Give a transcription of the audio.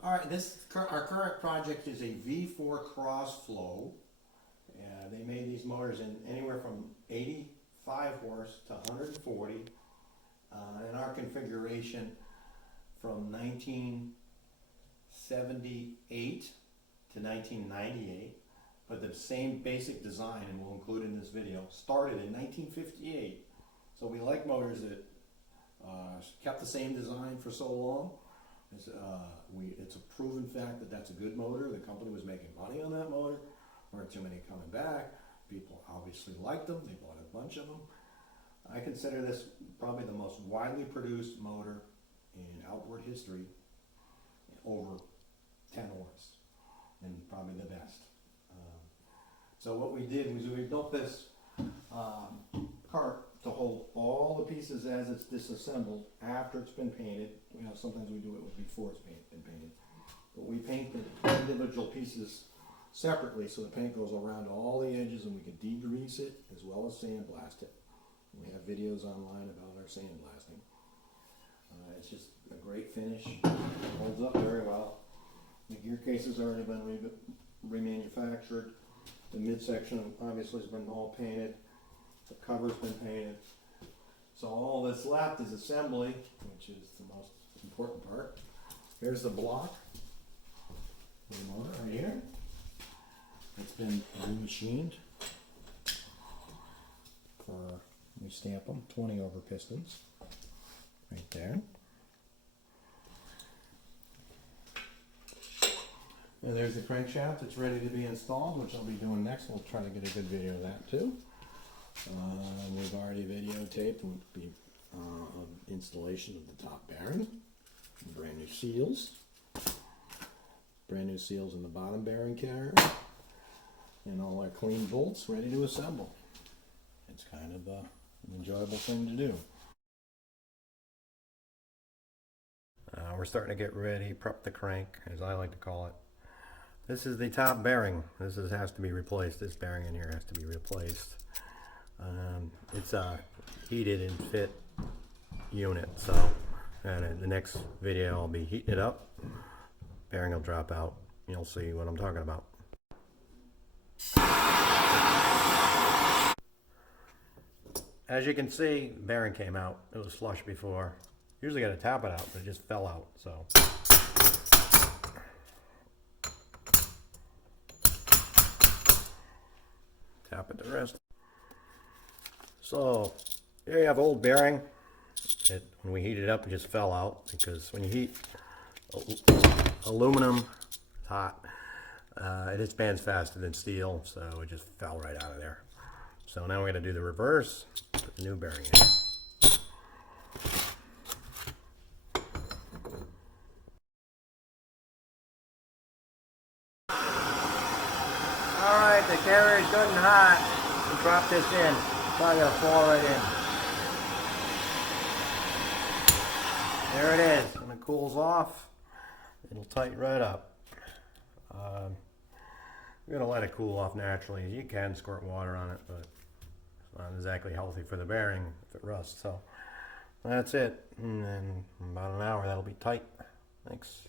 All right, our current project is a V4 cross flow. They made these motors in anywhere from 85 horse to 140. In our configuration from 1978 to 1998, but the same basic design, and we'll include in this video, started in 1958. So we like motors that kept the same design for so long. It's a proven fact that that's a good motor. The company was making money on that motor. There weren't too many coming back. People obviously liked them. They bought a bunch of them. I consider this probably the most widely produced motor in outboard history, over 10 horse, and probably the best. So what we did was we built this cart to hold all the pieces as it's disassembled after it's been painted. Sometimes we do it before it's been painted. But we paint the individual pieces separately so the paint goes around all the edges and we can degrease it as well as sandblast it. We have videos online about our sandblasting. It's just a great finish. It holds up very well. The gear case has already been remanufactured. The midsection obviously has been all painted. The cover's been painted. So all that's left is assembly, which is the most important part. Here's the block. The motor right here. It's been machined for, we stamp them, 20 over pistons. Right there. And there's the crankshaft that's ready to be installed, which I'll be doing next. We'll try to get a good video of that too. We've already videotaped the installation of the top bearing, brand new seals in the bottom bearing carrier, and all our clean bolts ready to assemble. It's kind of an enjoyable thing to do. We're starting to get ready, prep the crank, as I like to call it. This is the top bearing. This has to be replaced. This bearing in here has to be replaced. It's a heated and fit unit, so in the next video I'll be heating it up. Bearing will drop out. You'll see what I'm talking about. As you can see, bearing came out. It was flush before. Usually got to tap it out, but it just fell out. So tap it to rest. So here you have old bearing. When we heat it up, it just fell out because when you heat aluminum, it's hot. It expands faster than steel, so it just fell right out of there. So now we're going to do the reverse, put the new bearing in. Alright, the carrier is good and hot. We'll drop this in. Probably going to fall right in. There it is. When it cools off, it'll tighten right up. You're going to let it cool off naturally. You can squirt water on it, but it's not exactly healthy for the bearing if it rusts. So that's it. And then in about an hour that'll be tight. Thanks.